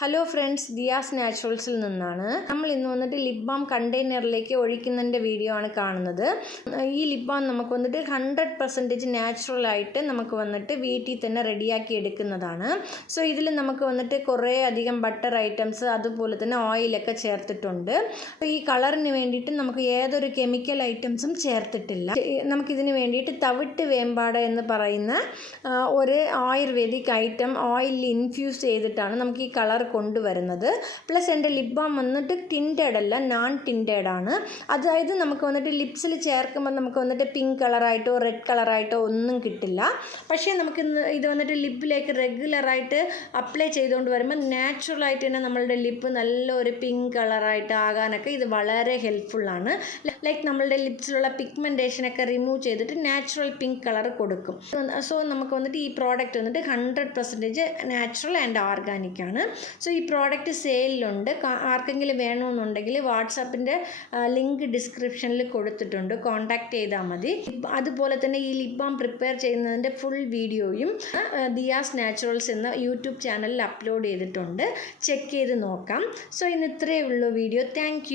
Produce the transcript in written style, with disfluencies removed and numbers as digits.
Hello friends, Diaz നാച്ചുറൽസിൽ നിന്നാണ്. നമ്മൾ ഇന്ന് വന്നിട്ട് ലിപ് ബാം കണ്ടെയ്നറിലേക്ക് ഒഴിക്കുന്നതിൻ്റെ വീഡിയോ ആണ് കാണുന്നത്. ഈ ലിപ് ബാം നമുക്ക് വന്നിട്ട് 100% നാച്ചുറലായിട്ട് നമുക്ക് വന്നിട്ട് വീട്ടിൽ തന്നെ റെഡിയാക്കി എടുക്കുന്നതാണ്. സോ ഇതിൽ നമുക്ക് വന്നിട്ട് കുറേ അധികം ബട്ടർ ഐറ്റംസ് അതുപോലെ തന്നെ ഓയിലൊക്കെ ചേർത്തിട്ടുണ്ട്. അപ്പോൾ ഈ കളറിന് വേണ്ടിയിട്ട് നമുക്ക് ഏതൊരു കെമിക്കൽ ഐറ്റംസും ചേർത്തിട്ടില്ല. നമുക്കിതിന് വേണ്ടിയിട്ട് തവിട്ട് വേമ്പാട എന്ന് പറയുന്ന ഒരു ആയുർവേദിക് ഐറ്റം ഓയിലിൽ ഇൻഫ്യൂസ് ചെയ്തിട്ടാണ് നമുക്ക് ഈ കളർ കൊണ്ടുവരുന്നത്. പ്ലസ് എൻ്റെ ലിപ് ബാം വന്നിട്ട് ടിൻറ്റഡ് അല്ല, നോൺ ടിൻറ്റഡ് ആണ്. അതായത് നമുക്ക് വന്നിട്ട് ലിപ്സിൽ ചേർക്കുമ്പോൾ നമുക്ക് വന്നിട്ട് പിങ്ക് കളറായിട്ടോ റെഡ് കളറായിട്ടോ ഒന്നും കിട്ടില്ല. പക്ഷേ നമുക്ക് ഇത് വന്നിട്ട് ലിപ്പിലേക്ക് റെഗുലറായിട്ട് അപ്ലൈ ചെയ്തുകൊണ്ട് വരുമ്പോൾ നാച്ചുറലായിട്ട് തന്നെ നമ്മളുടെ ലിപ്പ് നല്ലൊരു പിങ്ക് കളറായിട്ട് ആകാനൊക്കെ ഇത് വളരെ ഹെൽപ്ഫുള്ളാണ്. ലൈക്ക് നമ്മളുടെ ലിപ്സിലുള്ള പിഗ്മെൻറ്റേഷനൊക്കെ റിമൂവ് ചെയ്തിട്ട് നാച്ചുറൽ പിങ്ക് കളർ കൊടുക്കും. സോ നമുക്ക് വന്നിട്ട് ഈ പ്രോഡക്റ്റ് വന്നിട്ട് 100% നാച്ചുറൽ ആൻഡ് ഓർഗാനിക് ആണ്. സോ ഈ പ്രോഡക്റ്റ് സെയിലുണ്ട്. ആർക്കെങ്കിലും വേണമെന്നുണ്ടെങ്കിൽ വാട്സാപ്പിൻ്റെ ലിങ്ക് ഡിസ്ക്രിപ്ഷനിൽ കൊടുത്തിട്ടുണ്ട്, കോൺടാക്റ്റ് ചെയ്താൽ മതി. അതുപോലെ തന്നെ ഈ ലിപ് ബാം പ്രിപ്പയർ ചെയ്യുന്നതിൻ്റെ ഫുൾ വീഡിയോയും ദിയാസ് നാച്ചുറൽസ് എന്ന യൂട്യൂബ് ചാനലിൽ അപ്ലോഡ് ചെയ്തിട്ടുണ്ട്. ചെക്ക് ചെയ്ത് നോക്കാം. സോ ഇന്ന് ഇത്രയേ ഉള്ളൂ വീഡിയോ. താങ്ക്